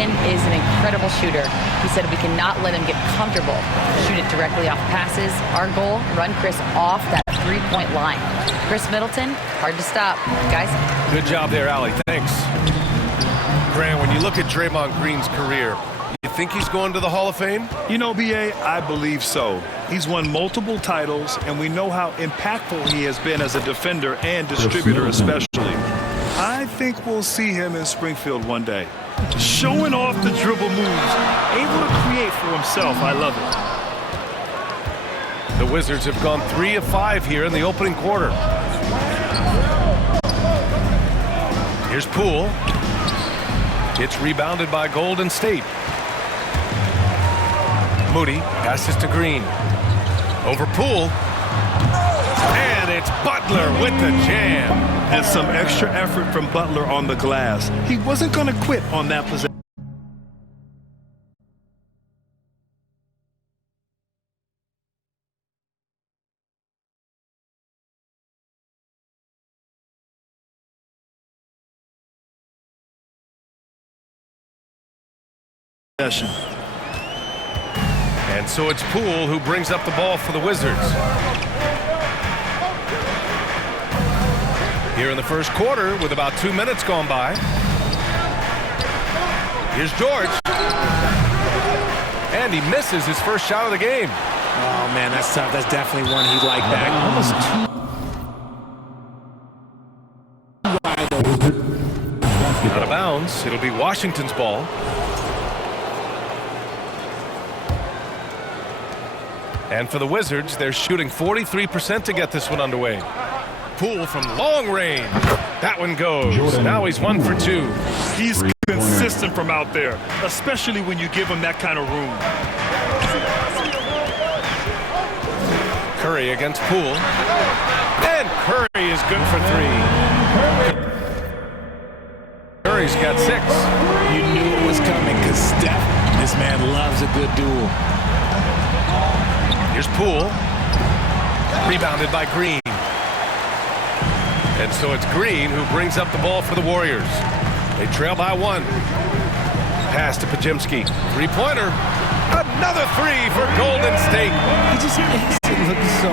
Middleton is an incredible shooter. He said we cannot let him get comfortable. Shoot it directly off passes. Our goal, run Chris off that three-point line. Chris Middleton, hard to stop. Guys? Good job there, Allie. Thanks. Grant, when you look at Draymond Green's career, you think he's going to the Hall of Fame? You know, B.A., I believe so. He's won multiple titles, and we know how impactful he has been as a defender and distributor especially. I think we'll see him in Springfield one day. Showing off the dribble moves, able to create for himself. I love it. The Wizards have gone 3 of 5 here in the opening quarter. Here's Poole. It's rebounded by Golden State. Moody passes to Green. Over Poole. And it's Butler with the jam. And some extra effort from Butler on the glass. He wasn't going to quit on that possession. And so it's Poole who brings up the ball for the Wizards. Here in the first quarter with about 2 minutes gone by. Here's George. And he misses his first shot of the game. Oh, man, that's tough. That's definitely one he'd like back. Almost too out of bounds. It'll be Washington's ball. And for the Wizards, they're shooting 43% to get this one underway. Poole from long range. That one goes. Now he's 1 for 2. He's consistent from out there, especially when you give him that kind of room. Curry against Poole. And Curry is good for 3. Curry's got 6. You knew it was coming because Steph, this man loves a good duel. Here's Poole. Rebounded by Green. And so it's Green who brings up the ball for the Warriors. They trail by 1. Pass to Podziemski. Three-pointer. Another 3 for Golden State. He just makes it look so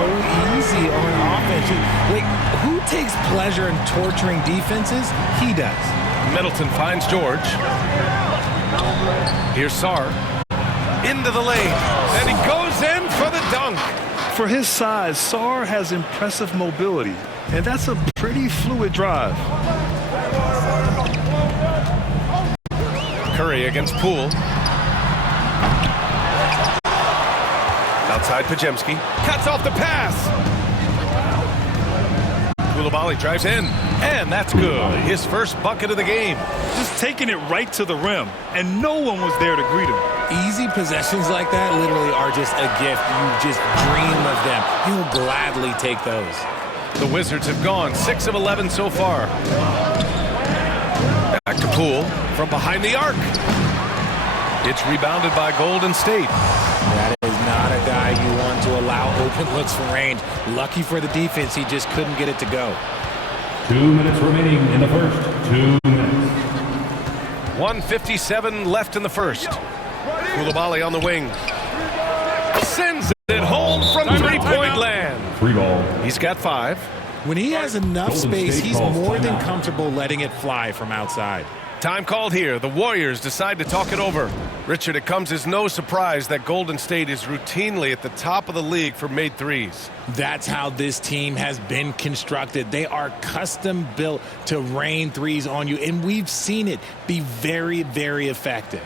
easy on offense. Like, who takes pleasure in torturing defenses? He does. Middleton finds George. Here's Sarr. Into the lane. And he goes in for the dunk. For his size, Sarr has impressive mobility, and that's a pretty fluid drive. Curry against Poole. Outside Podziemski. Cuts off the pass. Coulibaly drives in. And that's good. His first bucket of the game. Just taking it right to the rim, and no one was there to greet him. Easy possessions like that literally are just a gift. You just dream of them. He'll gladly take those. The Wizards have gone 6 of 11 so far. Back to Poole from behind the arc. It's rebounded by Golden State. That is not a guy you want to allow open looks from range. Lucky for the defense, he just couldn't get it to go. 2 minutes remaining in the first. 2 minutes. 1:57 left in the first. Coulibaly on the wing. Sends it home from three-point land. Free ball. He's got 5. When he has enough space, he's more than comfortable letting it fly from outside. Time called here. The Warriors decide to talk it over. Richard, it comes as no surprise that Golden State is routinely at the top of the league for made threes. That's how this team has been constructed. They are custom built to rain threes on you, and we've seen it be very, very effective.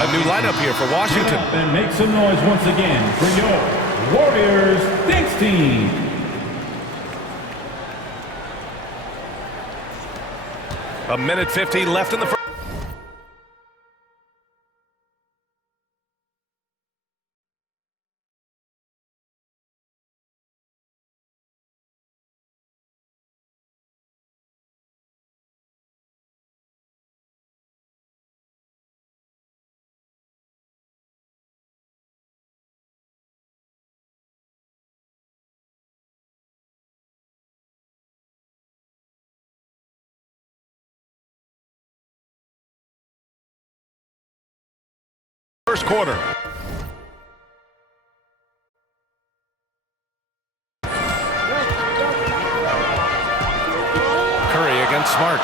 A new lineup here for Washington. And make some noise once again for your Warriors Thanks team. A minute 50 left in the first. First quarter. Curry against Smart.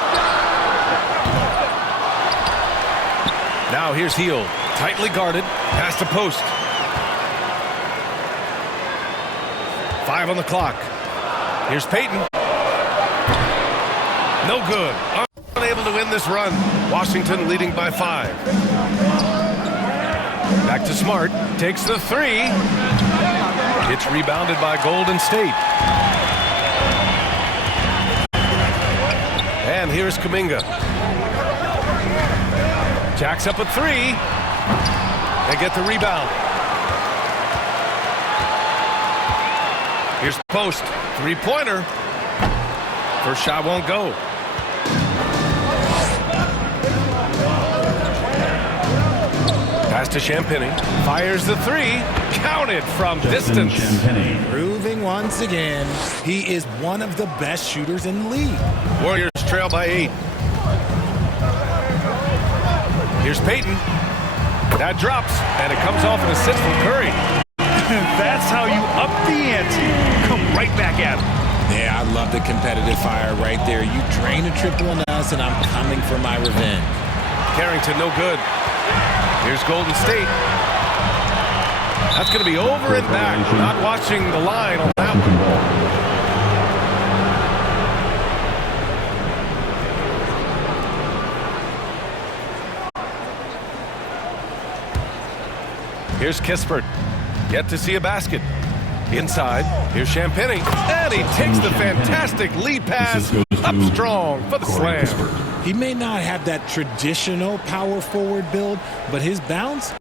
Now here's Hield. Tightly guarded. Pass to post. 5 on the clock. Here's Payton. No good. Unable to win this run. Washington leading by 5. Back to Smart. Takes the 3. It's rebounded by Golden State. And here's Kuminga. Jacks up a 3. They get the rebound. Here's the post. 3-pointer. First shot won't go. Pass to Champagnie. Fires the 3. Counted from distance. Proving once again, he is one of the best shooters in the league. Warriors trail by 8. Here's Payton. That drops, and it comes off an assist from Curry. That's how you up the ante. Come right back at him. Yeah, I love the competitive fire right there. You drain a triple on us, and I'm coming for my revenge. Carrington, no good. Here's Golden State. That's going to be over and back. Not watching the line on that one. Here's Kispert. Yet to see a basket. Inside. Here's Champagnie. And he takes the fantastic lead pass up strong for the slam. He may not have that traditional power forward build, but his bounce.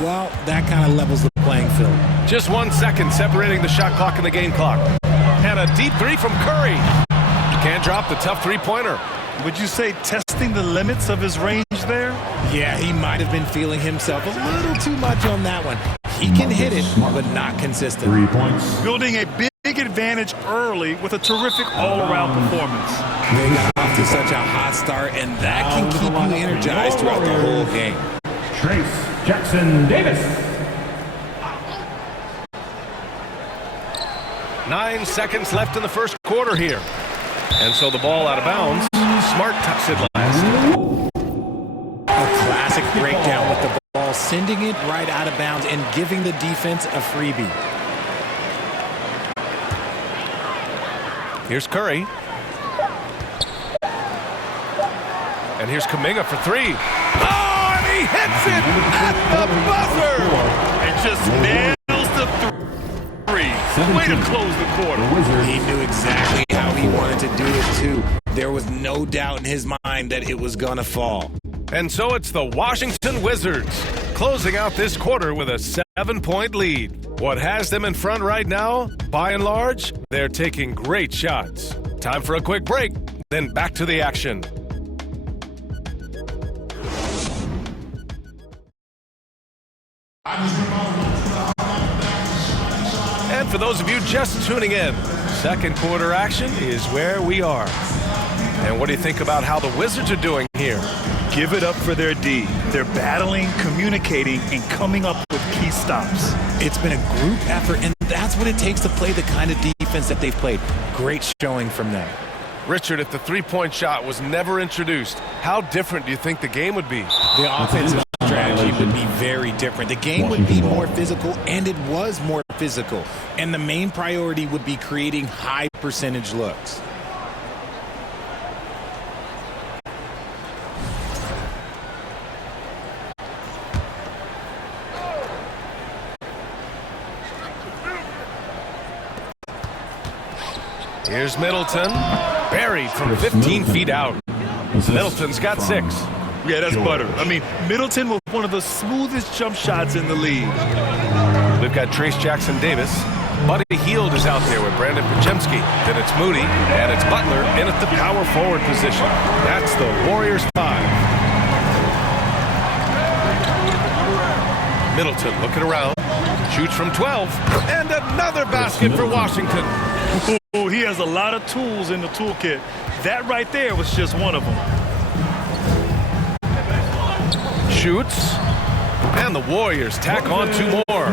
Well, that kind of levels the playing field. Just 1 second separating the shot clock and the game clock. And a deep 3 from Curry. Can't drop the tough 3-pointer. Would you say testing the limits of his range there? Yeah, he might have been feeling himself a little too much on that one. He can hit it, but not consistent. 3 points. Building a big advantage early with a terrific all-around performance. They got off to such a hot start, and that can keep you energized throughout the whole game. Trace Jackson Davis. 9 seconds left in the first quarter here. And so the ball out of bounds. Smart tucks it last. A classic breakdown with the ball, sending it right out of bounds and giving the defense a freebie. Here's Curry. And here's Kuminga for three. Oh, and he hits it at the buzzer! And just nails the three. Way to close the quarter. He knew exactly how he wanted to do it, too. There was no doubt in his mind that it was going to fall. And so it's the Washington Wizards closing out this quarter with a 7-point lead. What has them in front right now? By and large, they're taking great shots. Time for a quick break, then back to the action. And for those of you just tuning in, second quarter action is where we are. And what do you think about how the Wizards are doing here? Give it up for their D. They're battling, communicating, and coming up with key stops. It's been a group effort, and that's what it takes to play the kind of defense that they've played. Great showing from them. Richard, if the three-point shot was never introduced, how different do you think the game would be? The offensive strategy would be very different. The game would be more physical, and it was more physical. And the main priority would be creating high percentage looks. Here's Middleton, buried from 15 feet out. Middleton's got 6. Yeah, that's butter. I mean, Middleton was one of the smoothest jump shots in the league. We've got Trace Jackson-Davis. Buddy Hield is out there with Brandon Podziemski. Then it's Moody, and it's Butler in at the power forward position. That's the Warriors 5. Middleton looking around, shoots from 12, and another basket for Washington. Ooh, he has a lot of tools in the toolkit. That right there was just one of them. Shoots, and the Warriors tack on 2 more.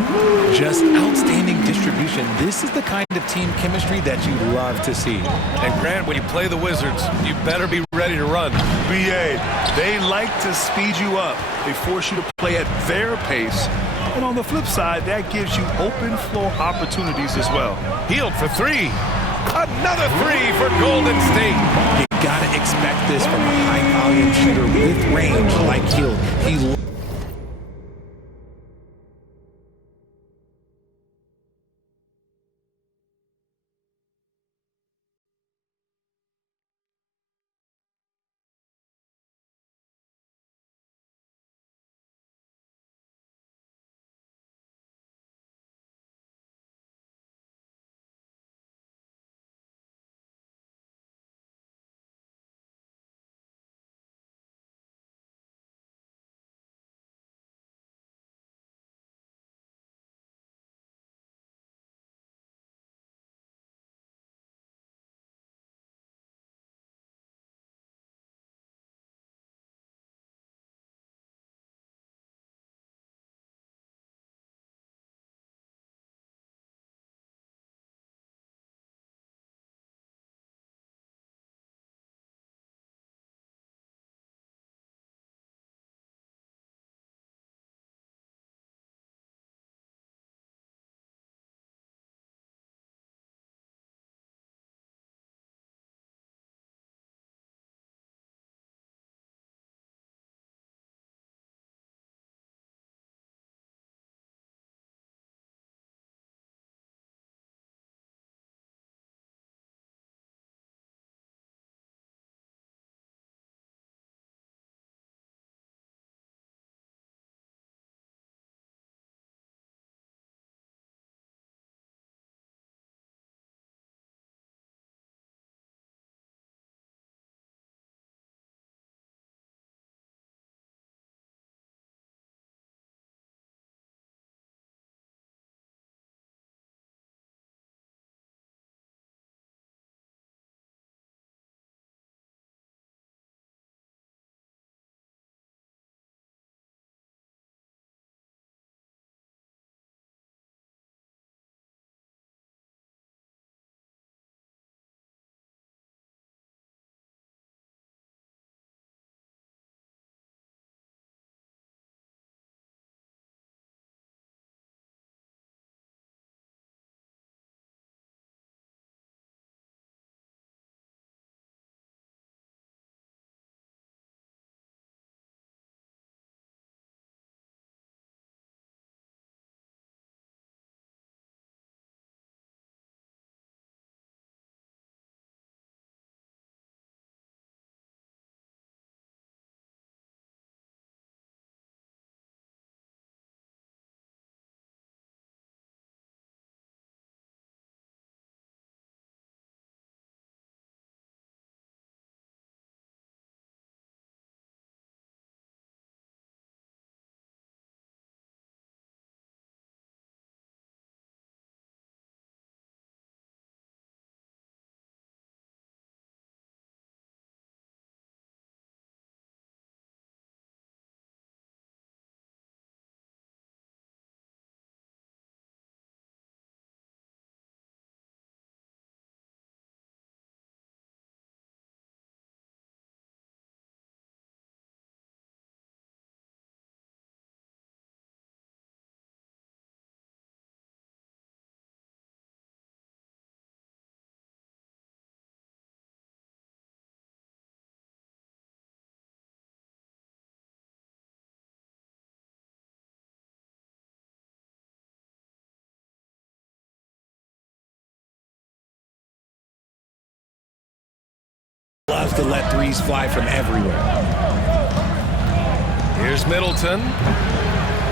Just outstanding distribution. This is the kind of team chemistry that you love to see. And Grant, when you play the Wizards, you better be ready to run. BA, they like to speed you up. They force you to play at their pace. And on the flip side, that gives you open floor opportunities as well. Hield for 3. Another 3 for Golden State. You got to expect this from a high-volume shooter with range like Hield. He to let threes fly from everywhere. Here's Middleton.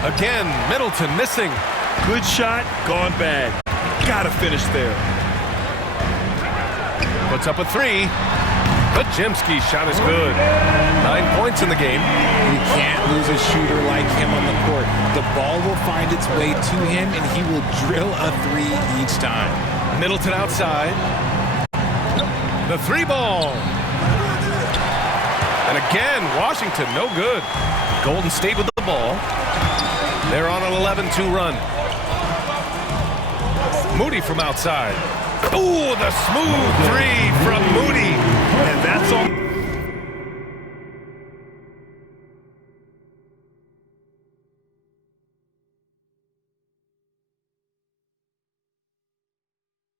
Again, Middleton missing. Good shot, gone bad. Gotta finish there. Puts up a three. Podziemski's shot is good. 9 points in the game. You can't lose a shooter like him on the court. The ball will find its way to him, and he will drill a three each time. Middleton outside. The three ball. And again, Washington, no good. Golden State with the ball. They're on an 11-2 run. Moody from outside. Ooh, the smooth three from Moody. And that's on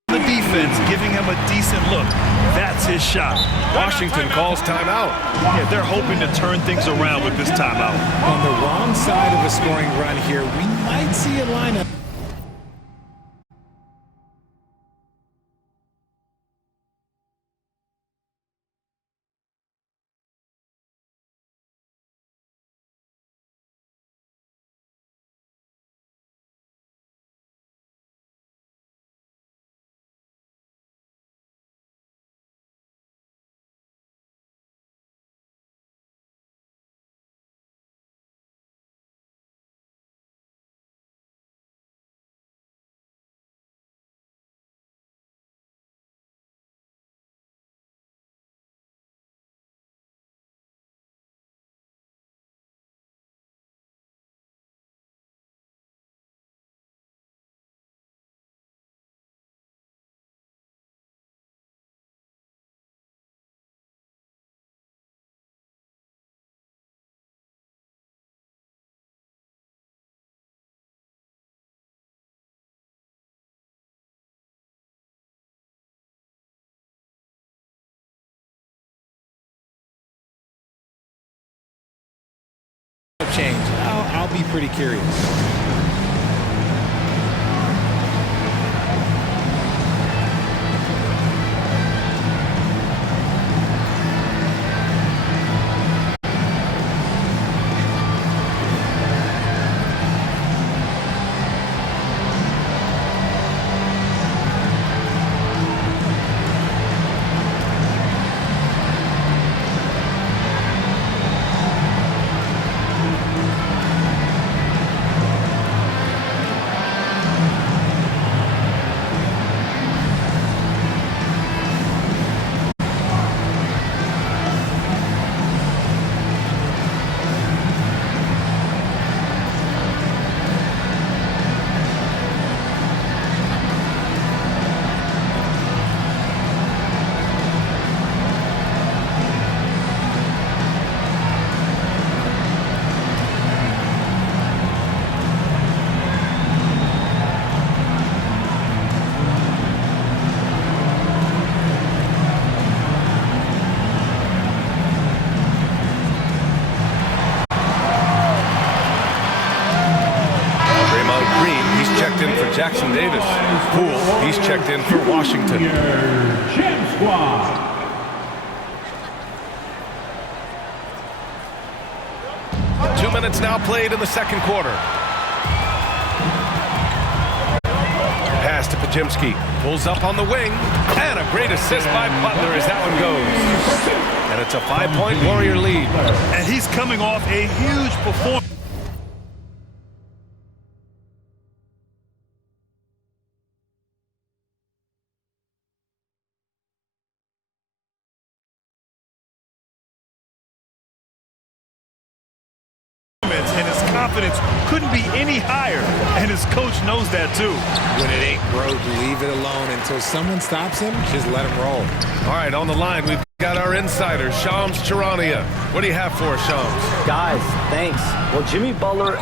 the defense, giving him a decent look. That's his shot. Washington calls timeout. Yeah, they're hoping to turn things around with this timeout. On the wrong side of a scoring run here, we might see a lineup. Change. I'll be pretty curious. Jackson Davis. Poole, he's checked in for Washington. Gem Squad. Two minutes now played in the second quarter. Pass to Podziemski. Pulls up on the wing. And a great assist by Butler as that one goes. And it's a 5-point Warrior lead. And he's coming off a huge performance. And his confidence couldn't be any higher, and his coach knows that too. When it ain't broke, leave it alone until someone stops him. Just let him roll. All right, on the line, we've got our insider, Shams Charania. What do you have for us, Shams? Guys, thanks. Well, Jimmy Butler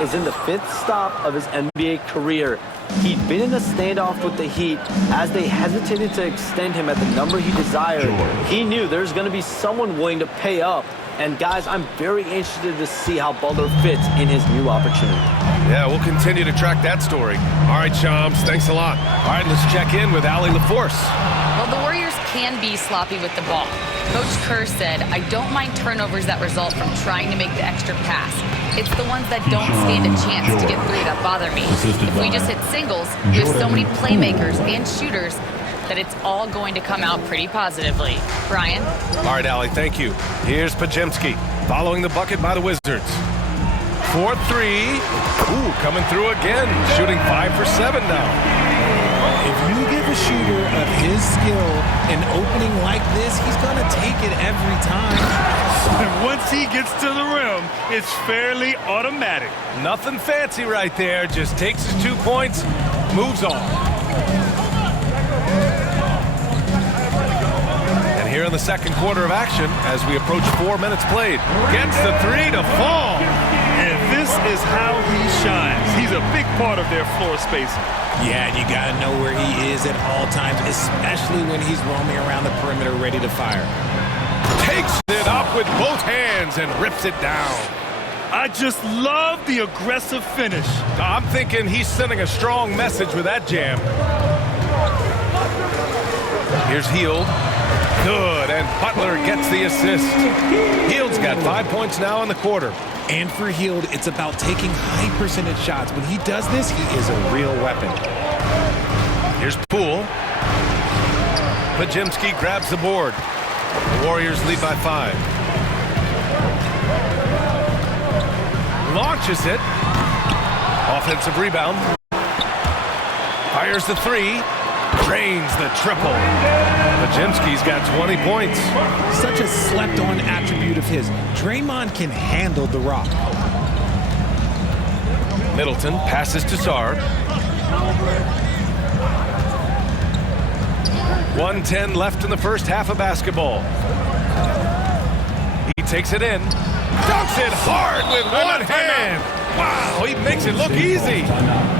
is in the 5th stop of his NBA career. He'd been in a standoff with the Heat as they hesitated to extend him at the number he desired. He knew there's going to be someone willing to pay up. And guys, I'm very interested to see how Butler fits in his new opportunity. Yeah, we'll continue to track that story. All right, Shams, thanks a lot. All right, let's check in with Allie LaForce. Well, the Warriors can be sloppy with the ball. Coach Kerr said, I don't mind turnovers that result from trying to make the extra pass. It's the ones that don't stand a chance to get through that bother me. If we just hit singles, we have so many playmakers and shooters that it's all going to come out pretty positively. Brian? All right, Allie, thank you. Here's Podziemski following the bucket by the Wizards. 4-3. Ooh, coming through again. Shooting 5 for 7 now. If you give a shooter of his skill an opening like this, he's going to take it every time. And once he gets to the rim, it's fairly automatic. Nothing fancy right there. Just takes his 2 points, moves on. And here in the second quarter of action, as we approach 4 minutes played, gets the 3 to fall. And this is how he shines. He's a big part of their floor spacing. Yeah, you got to know where he is at all times, especially when he's roaming around the perimeter ready to fire. Takes it up with both hands and rips it down. I just love the aggressive finish. I'm thinking he's sending a strong message with that jam. Here's Hield. Good, and Butler gets the assist. Hield's got 5 points now in the quarter. And for Hield, it's about taking high percentage shots. When he does this, he is a real weapon. Here's Poole. Podziemski grabs the board. The Warriors lead by 5. Launches it. Offensive rebound. Fires the 3. Drains the triple. Podziemski's got 20 points. Such a slept-on attribute of his. Draymond can handle the rock. Middleton passes to Sarr. 1:10 left in the first half of basketball. He takes it in. Dunks it hard with one hand. Wow, he makes it look easy.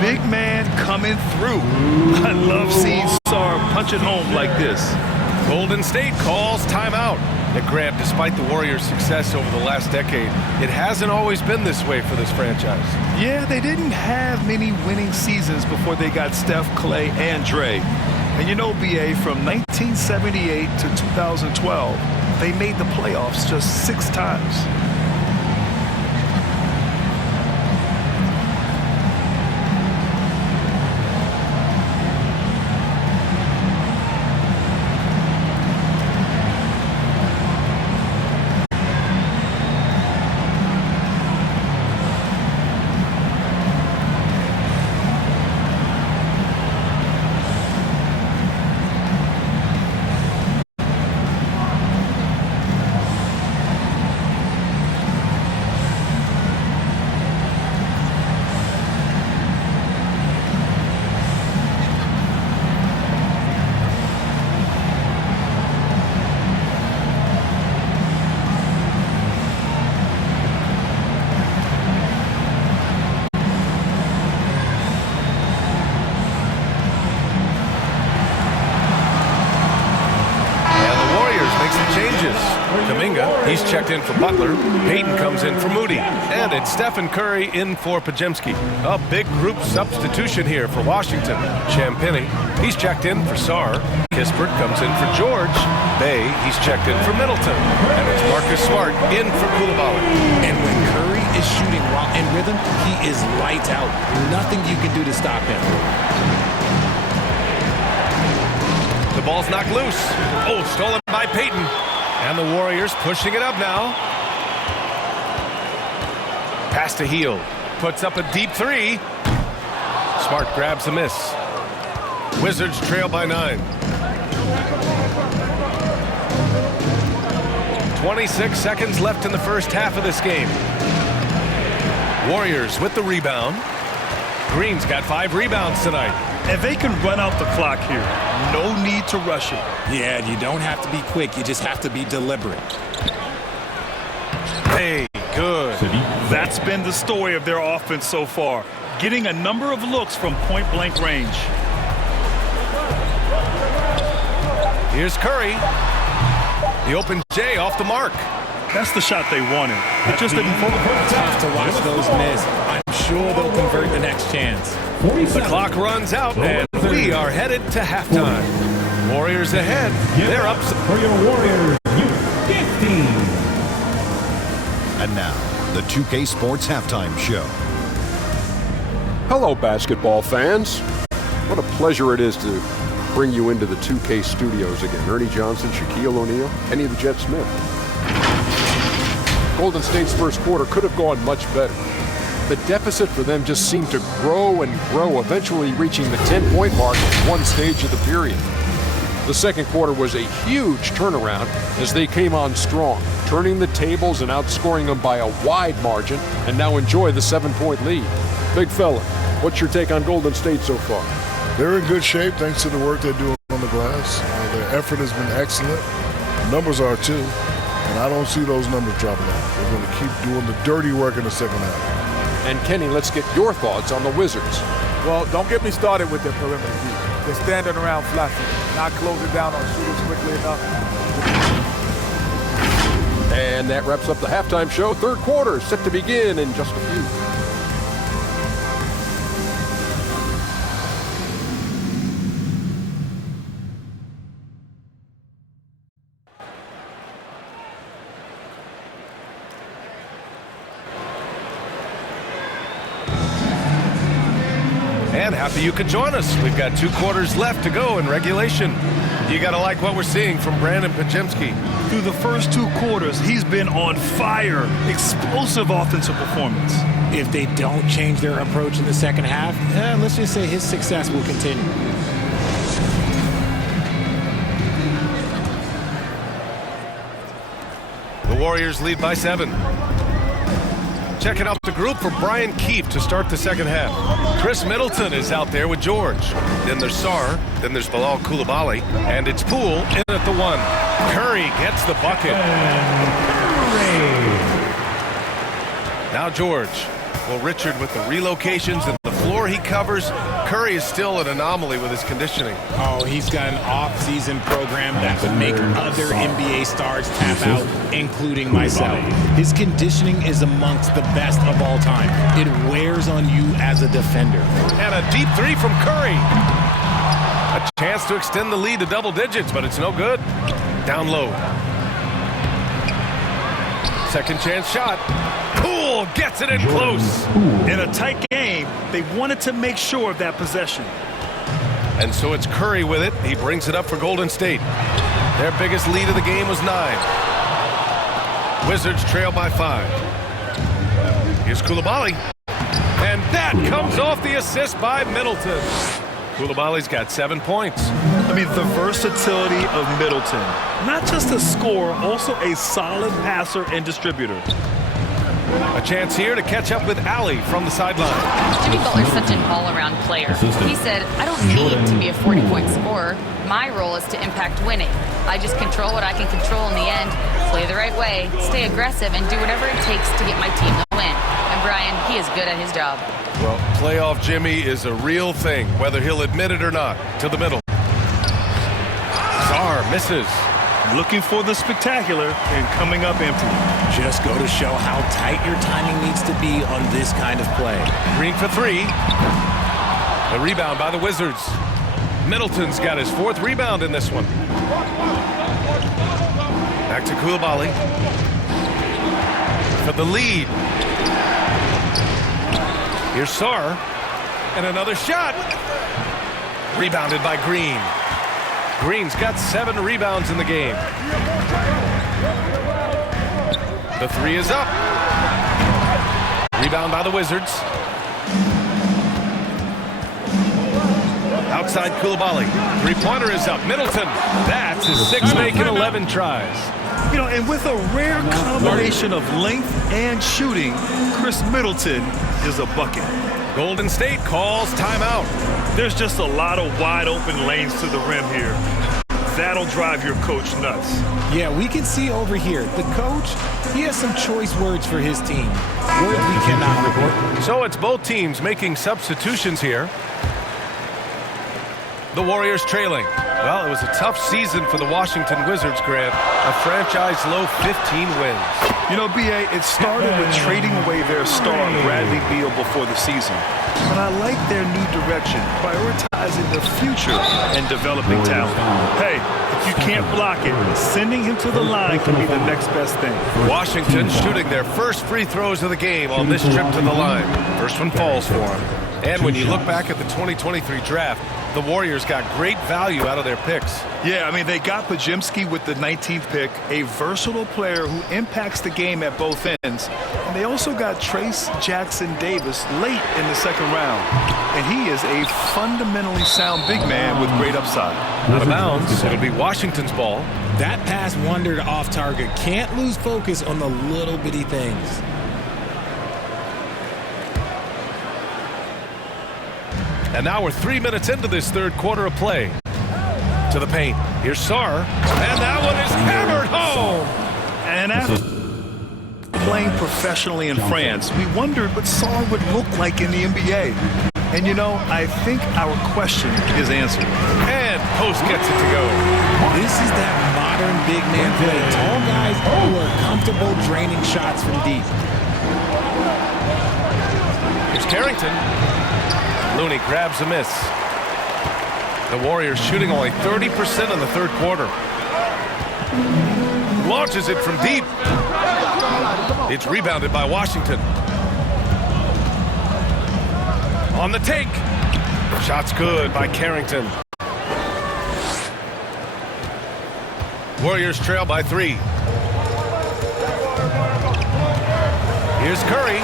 Big man coming through. I love seeing Sarr punch it home like this. Golden State calls timeout. And Grant, despite the Warriors' success over the last decade, it hasn't always been this way for this franchise. Yeah, they didn't have many winning seasons before they got Steph, Clay, and Dre. And you know, BA, from 1978 to 2012, they made the playoffs just 6 times. He's checked in for Butler. Payton comes in for Moody. And it's Stephen Curry in for Podziemski. A big group substitution here for Washington. Champagnie, he's checked in for Sarr. Kispert comes in for George. Bay, he's checked in for Middleton. And it's Marcus Smart in for Coulibaly. And when Curry is shooting raw in rhythm, he is lights out. Nothing you can do to stop him. The ball's knocked loose. Oh, stolen by Payton. And the Warriors pushing it up now. Pass to Hield. Puts up a deep 3. Smart grabs a miss. Wizards trail by 9. 26 seconds left in the first half of this game. Warriors with the rebound. Green's got 5 rebounds tonight. And they can run out the clock here. No need to rush it. Yeah, you don't have to be quick. You just have to be deliberate. Hey, good. That's been the story of their offense so far, getting a number of looks from point-blank range. Here's Curry. The open J off the mark. That's the shot they wanted. It just didn't fall. Tough to watch those miss. I'm sure they'll convert the next chance. The clock runs out, and we are headed to halftime. Warriors ahead. They're up. For your Warriors, U15. And now, the 2K Sports Halftime Show. Hello, basketball fans. What a pleasure it is to bring you into the 2K studios again. Ernie Johnson, Shaquille O'Neal, Kenny the Jet Smith. Golden State's first quarter could have gone much better. The deficit for them just seemed to grow and grow, eventually reaching the 10-point mark at one stage of the period. The second quarter was a huge turnaround as they came on strong, turning the tables and outscoring them by a wide margin, and now enjoy the 7-point lead. Big fella, what's your take on Golden State so far? They're in good shape thanks to the work they're doing on the glass. Their effort has been excellent. The numbers are too. And I don't see those numbers dropping off. They're going to keep doing the dirty work in the second half. And Kenny, let's get your thoughts on the Wizards. Well, don't get me started with their perimeter defense. They're standing around flashy, not closing down on shooters quickly enough. And that wraps up the halftime show. Third quarter set to begin in just a few. And happy you could join us. We've got 2 quarters left to go in regulation. You got to like what we're seeing from Brandon Podziemski. Through the first 2 quarters, he's been on fire. Explosive offensive performance. If they don't change their approach in the second half, let's just say his success will continue. The Warriors lead by 7. Checking out the group for Brian Keefe to start the second half. Chris Middleton is out there with George. Then there's Sarr. Then there's Bilal Coulibaly. And it's Poole in at the 1. Curry gets the bucket. Now George. Well, Richard with the relocations and the floor he covers. Curry is still an anomaly with his conditioning. Oh, he's got an off-season program that would make other NBA stars tap out, including myself. His conditioning is amongst the best of all time. It wears on you as a defender. And a deep 3 from Curry. A chance to extend the lead to double digits, but it's no good. Down low. Second chance shot. Poole gets it in close. In a tight game, they wanted to make sure of that possession. And so it's Curry with it. He brings it up for Golden State. Their biggest lead of the game was 9. Wizards trail by 5. Here's Coulibaly. And that comes off the assist by Middleton. Coulibaly's got 7 points. I mean, the versatility of Middleton. Not just a scorer, also a solid passer and distributor. A chance here to catch up with Allie from the sideline. Jimmy Butler's such an all-around player. He said, I don't need to be a 40-point scorer. My role is to impact winning. I just control what I can control in the end, play the right way, stay aggressive, and do whatever it takes to get my team the win. And Brian, he is good at his job. Well, playoff Jimmy is a real thing, whether he'll admit it or not. To the middle. Sarr misses. Looking for the spectacular and coming up empty. Just go to show how tight your timing needs to be on this kind of play. Green for 3. The rebound by the Wizards. Middleton's got his 4th rebound in this one. Back to Coulibaly. For the lead. Here's Sarr. And another shot. Rebounded by Green. Green's got 7 rebounds in the game. The 3 is up. Rebound by the Wizards. Outside Coulibaly. 3-pointer is up. Middleton. That's his 6th make in 11 tries. You know, and with a rare combination of length and shooting, Chris Middleton is a bucket. Golden State calls timeout. There's just a lot of wide open lanes to the rim here. That'll drive your coach nuts. Yeah, we can see over here, the coach, he has some choice words for his team. Words we cannot report. So it's both teams making substitutions here. The Warriors trailing. Well, it was a tough season for the Washington Wizards, Grant. A franchise-low 15 wins. You know, B.A., it started with trading away their star, Bradley Beal, before the season. But I like their new direction, prioritizing the future and developing talent. Hey, if you can't block it, sending him to the line can be the next best thing. Washington shooting their first free throws of the game on this trip to the line. First one falls for him. And when you look back at the 2023 draft, the Warriors got great value out of their picks. Yeah, I mean, they got Podziemski with the 19th pick, a versatile player who impacts the game at both ends. And they also got Trace Jackson-Davis late in the second round. And he is a fundamentally sound big man with great upside. Out of bounds, it'll be Washington's ball. That pass wandered off target. Can't lose focus on the little bitty things. And now we're 3 minutes into this third quarter of play. To the paint. Here's Sarr. And that one is hammered home. And after playing professionally in France, we wondered what Sarr would look like in the NBA. And you know, I think our question is answered. And Post gets it to go. This is that modern big man play. Tall guys who are comfortable draining shots from deep. Here's Carrington. Looney grabs a miss. The Warriors shooting only 30% in the third quarter. Launches it from deep. It's rebounded by Washington. On the take. Shot's good by Carrington. Warriors trail by 3. Here's Curry.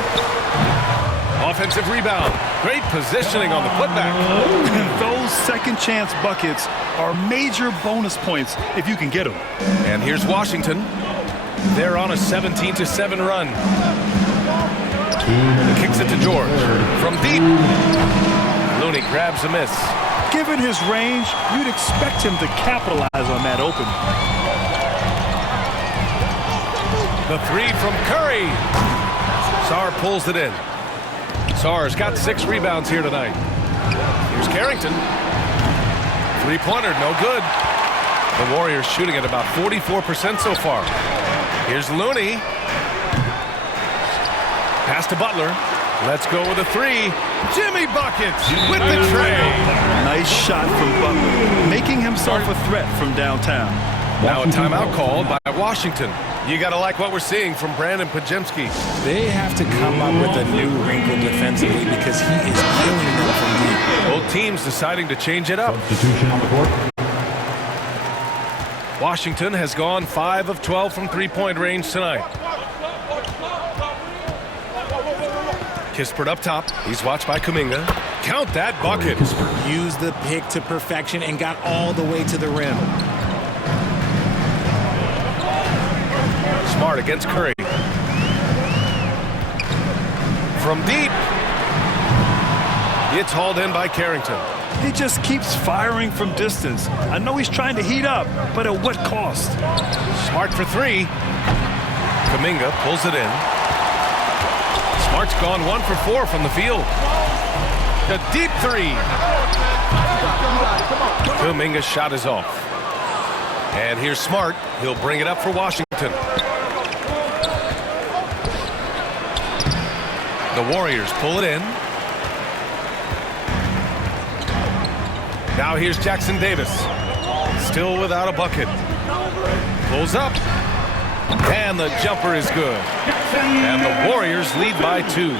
Offensive rebound. Great positioning on the putback. Those second chance buckets are major bonus points if you can get them. And here's Washington. They're on a 17-7 run. Kicks it to George. From deep. Looney grabs a miss. Given his range, you'd expect him to capitalize on that open. The three from Curry. Sarr pulls it in. Sarr's got 6 rebounds here tonight. Here's Carrington. Three-pointer, no good. The Warriors shooting at about 44% so far. Here's Looney. Pass to Butler. Let's go with a 3. Jimmy buckets with the tray. Nice shot from Butler, making himself a threat from downtown. Now a timeout called by Washington. You got to like what we're seeing from Brandon Podziemski. They have to come up with a new wrinkle defensively because he is killing them from deep. Both teams deciding to change it up. Substitution on the court. Washington has gone 5 of 12 from three-point range tonight. Kispert up top. He's watched by Kuminga. Count that bucket. Used the pick to perfection and got all the way to the rim. Smart against Curry. From deep. It's hauled in by Carrington. He just keeps firing from distance. I know he's trying to heat up, but at what cost? Smart for 3. Kuminga pulls it in. Smart's gone 1 for 4 from the field. The deep 3. Kuminga's shot is off. And here's Smart. He'll bring it up for Washington. The Warriors pull it in. Now here's Jackson Davis. Still without a bucket. Pulls up. And the jumper is good. And the Warriors lead by 2.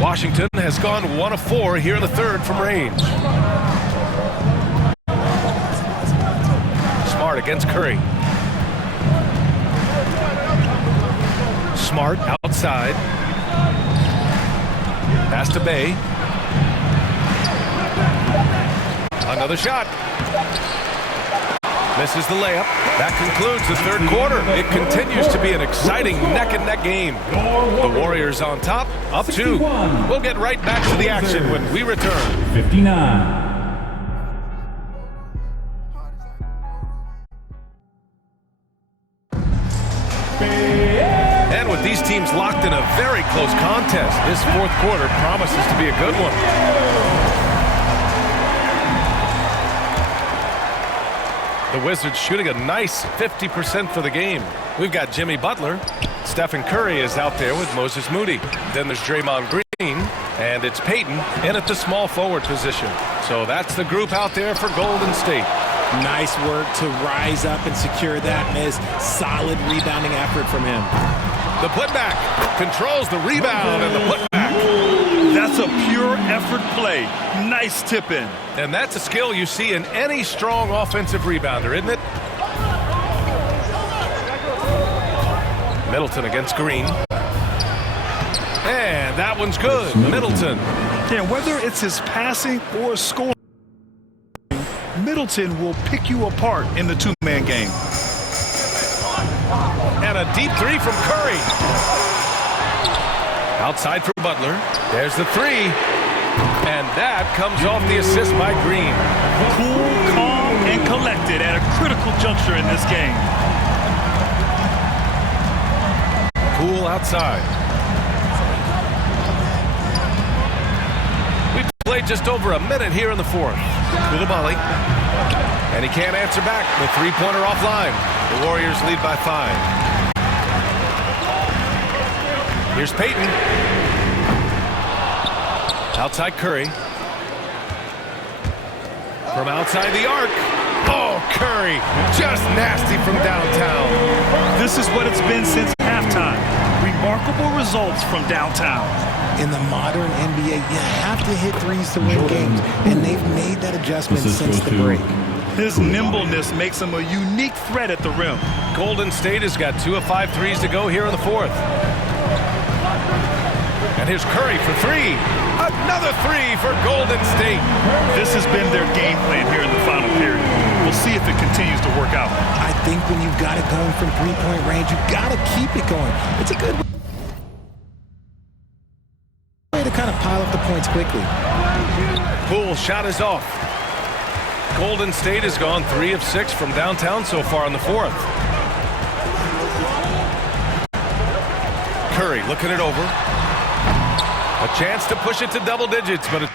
Washington has gone 1 of 4 here in the third from range. Smart against Curry. Smart outside. Pass to Bay. Another shot. Misses the layup. That concludes the third quarter. It continues to be an exciting neck-and-neck game. The Warriors on top, up 2. We'll get right back to the action when we return. 59. close contest. This fourth quarter promises to be a good one. The Wizards shooting a nice 50% for the game. We've got Jimmy Butler. Stephen Curry is out there with Moses Moody. Then there's Draymond Green, and it's Peyton in at the small forward position. So that's the group out there for Golden State. Nice work to rise up and secure that miss. Solid rebounding effort from him. The putback controls the rebound and the putback. That's a pure effort play. Nice tip in. And that's a skill you see in any strong offensive rebounder, isn't it? Middleton against Green. And that one's good. Middleton. Yeah, whether it's his passing or scoring, Middleton will pick you apart in the two-man game. And a deep three from Curry. Outside for Butler. There's the three. And that comes off the assist by Green. Cool, calm, and collected at a critical juncture in this game. Cool outside. We played just over a minute here in the fourth. Koulibaly. And he can't answer back. The three-pointer offline. The Warriors lead by 5. Here's Peyton. Outside Curry. From outside the arc. Oh, Curry. Just nasty from downtown. This is what it's been since halftime. Remarkable results from downtown. In the modern NBA, you have to hit threes to win games, and they've made that adjustment since the break. His nimbleness makes him a unique threat at the rim. Golden State has got 2 of 5 threes to go here in the fourth. And here's Curry for 3. Another 3 for Golden State. This has been their game plan here in the final period. We'll see if it continues to work out. I think when you've got it going from three-point range, you've got to keep it going. It's a good way to kind of pile up the points quickly. Poole shot is off. Golden State has gone 3 of 6 from downtown so far in the fourth. Curry looking it over. A chance to push it to double digits, but it's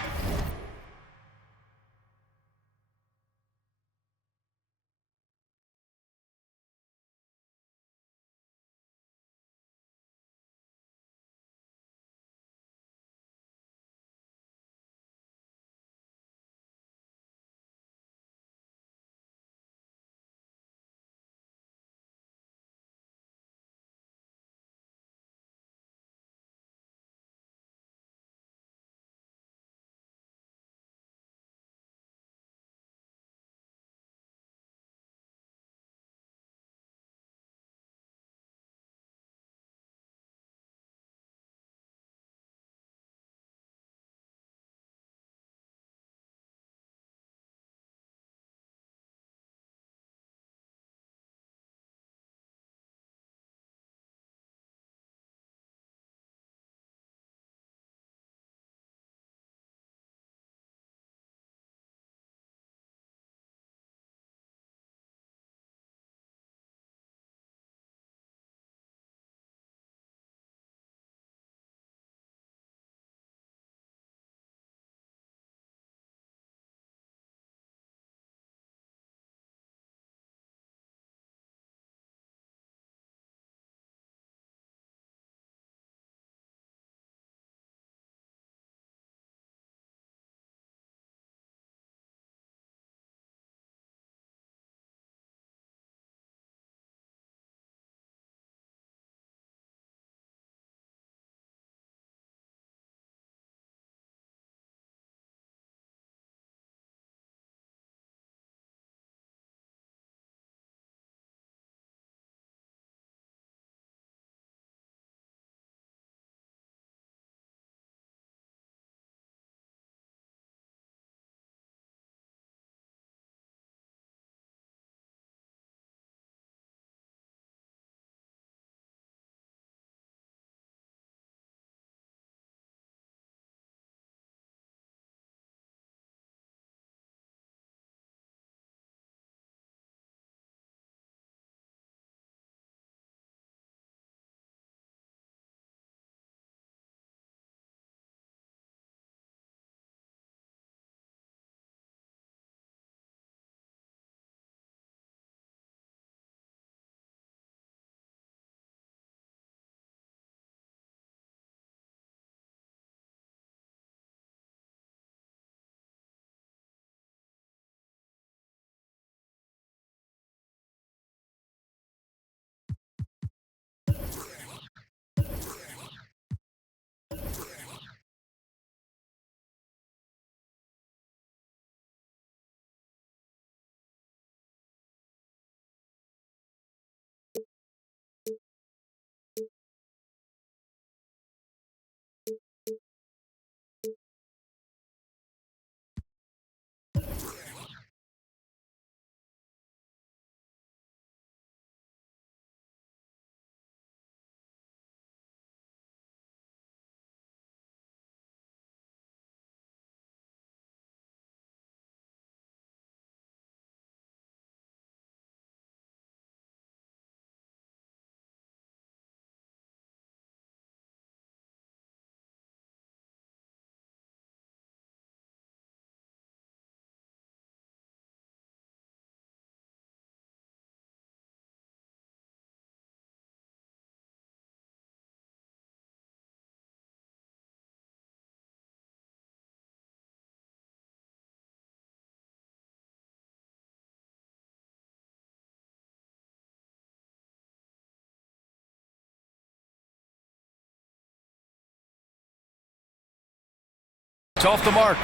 off the mark.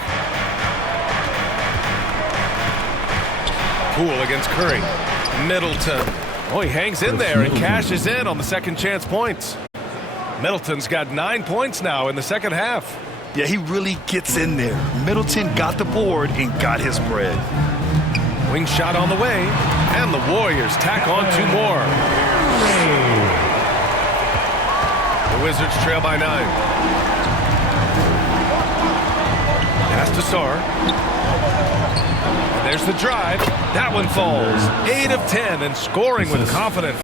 Poole against Curry. Middleton. Oh, he hangs in there and cashes in on the second chance points. Middleton's got 9 points now in the second half. Yeah, he really gets in there. Middleton got the board and got his bread. Wing shot on the way, and the Warriors tack on 2 more. The Wizards trail by 9. Pass to Sarr. There's the drive. That one falls. 8 of 10 and scoring with confidence.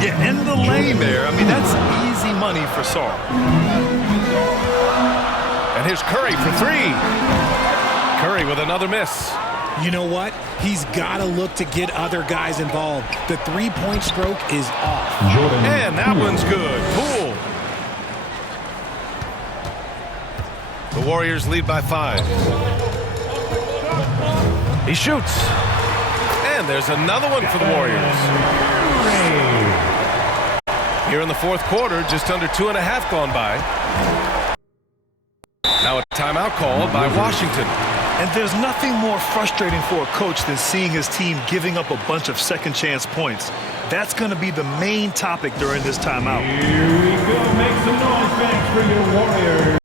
Yeah, in the lane there. I mean, that's easy money for Sarr. And here's Curry for 3. Curry with another miss. You know what? He's got to look to get other guys involved. The three-point stroke is off. And that one's good. Poole. The Warriors lead by 5. He shoots. And there's another one for the Warriors. Here in the fourth quarter, just under 2.5 gone by. Now a timeout called by Washington. And there's nothing more frustrating for a coach than seeing his team giving up a bunch of second chance points. That's going to be the main topic during this timeout. Here we go. Make some noise, fans, for your Warriors.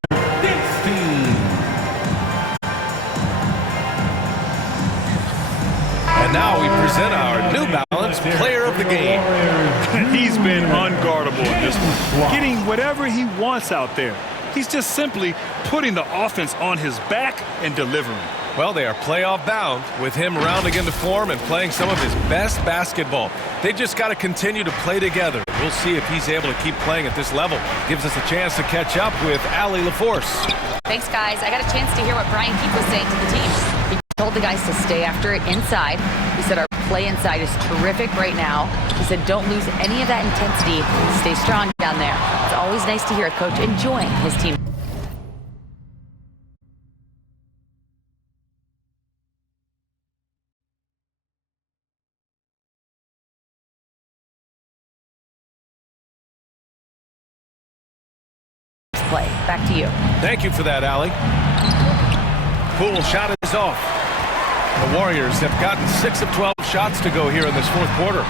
And now we present our New Balance Player of the Game. He's been unguardable in this one. Getting whatever he wants out there. He's just simply putting the offense on his back and delivering. Well, they are playoff bound with him rounding into form and playing some of his best basketball. They just got to continue to play together. We'll see if he's able to keep playing at this level. Gives us a chance to catch up with Allie LaForce. Thanks, guys. I got a chance to hear what Brian Keefe was saying to the team. He told the guys to stay after it inside. He said our play inside is terrific right now. He said don't lose any of that intensity. Stay strong down there. It's always nice to hear a coach enjoying his team. Play. Back to you. Thank you for that, Allie. Poole shot is off. The Warriors have gotten 6 of 12 shots to go here in this fourth quarter.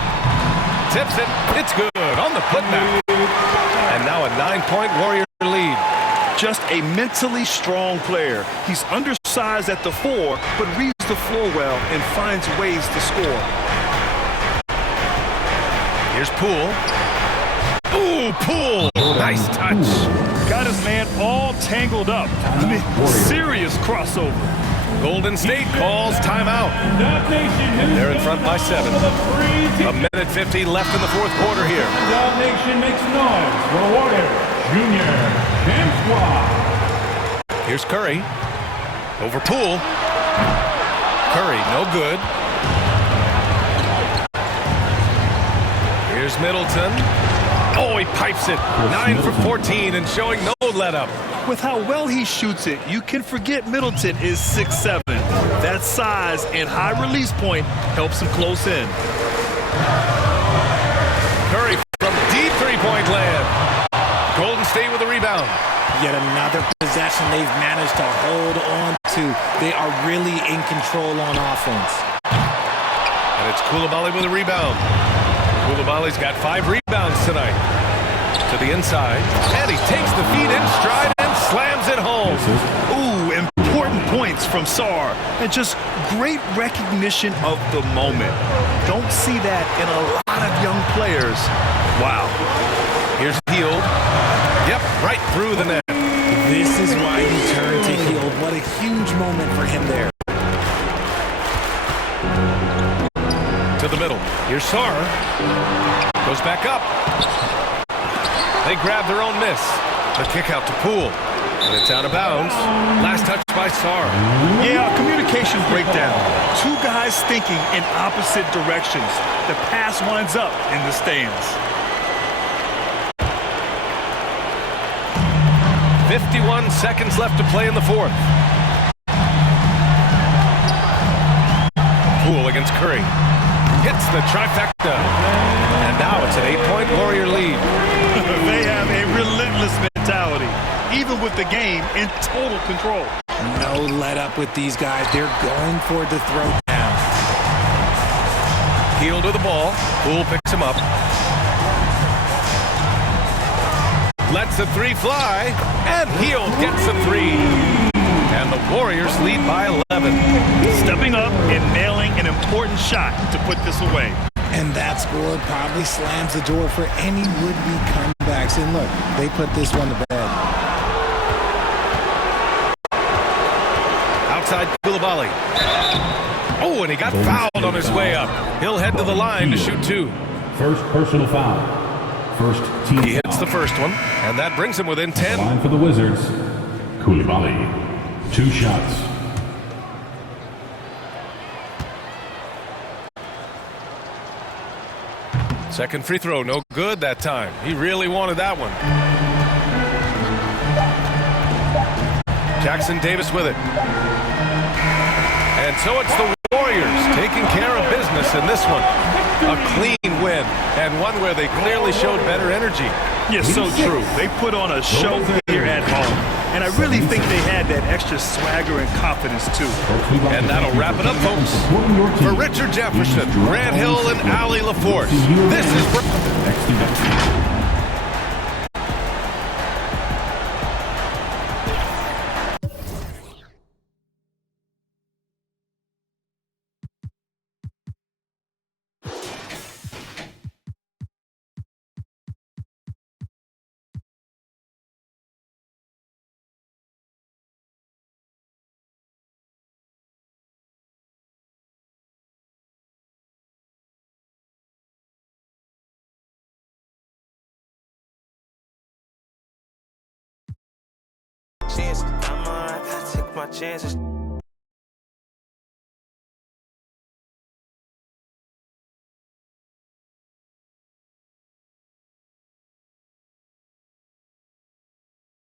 Tips it. It's good on the putback. And now a 9-point Warrior lead. Just a mentally strong player. He's undersized at the 4, but reads the floor well and finds ways to score. Here's Poole. Ooh, Poole. Nice touch. Got his man all tangled up. I mean, serious crossover. Golden State calls timeout. They're in front by 7. A minute 50 left in the fourth quarter here. Dub Nation makes noise for Warriors Junior James Squad. Here's Curry. Over Poole. Curry, no good. Here's Middleton. Oh, he pipes it. 9 for 14 and showing no let-up. With how well he shoots it, you can forget Middleton is 6'7". That size and high release point helps him close in. Curry from deep three-point land. Golden State with a rebound. Yet another possession they've managed to hold on to. They are really in control on offense. And it's Coulibaly with a rebound. Coulibaly's got 5 rebounds tonight. To the inside, and he takes the feet in stride and slams it home. Ooh, important points from Sarr, and just great recognition of the moment. Don't see that in a lot of young players. Wow. Here's Hield. Yep, right through the net. This is why you turn to Hield. What a huge moment for him there. To the middle. Here's Sarr. Goes back up. They grab their own miss. The kick out to Poole. And it's out of bounds. Last touch by Sarr. Yeah, communication breakdown. 2 guys thinking in opposite directions. The pass winds up in the stands. 51 seconds left to play in the fourth. Poole against Curry. Hits the trifecta. And now it's an 8-point Warrior lead. They have a relentless mentality, even with the game in total control. No let up with these guys. They're going for the throw down. Heel to the ball. Poole picks him up. Lets the three fly. And Heel gets the three. And the Warriors lead by 11. Stepping up and nailing an important shot to put this away. And that score probably slams the door for any would-be comebacks. And look, they put this one to bed. Outside Koulibaly. Oh, and he got fouled on his way up. He'll head to the line to shoot two. First personal foul. First team He hits foul. the first one, and that brings him within 10. Line for the Wizards. Koulibaly. 2 shots. Second free throw, no good that time. He really wanted that one. Jackson Davis with it. And so it's the Warriors taking care of business in this one. A clean win, and one where they clearly showed better energy. Yes, so true. They put on a show here at home. And I really think they had that extra swagger and confidence, too. And that'll wrap it up, folks. For Richard Jefferson, Grant Hill, and Allie LaForce, this is... I'm alright, I take my chances.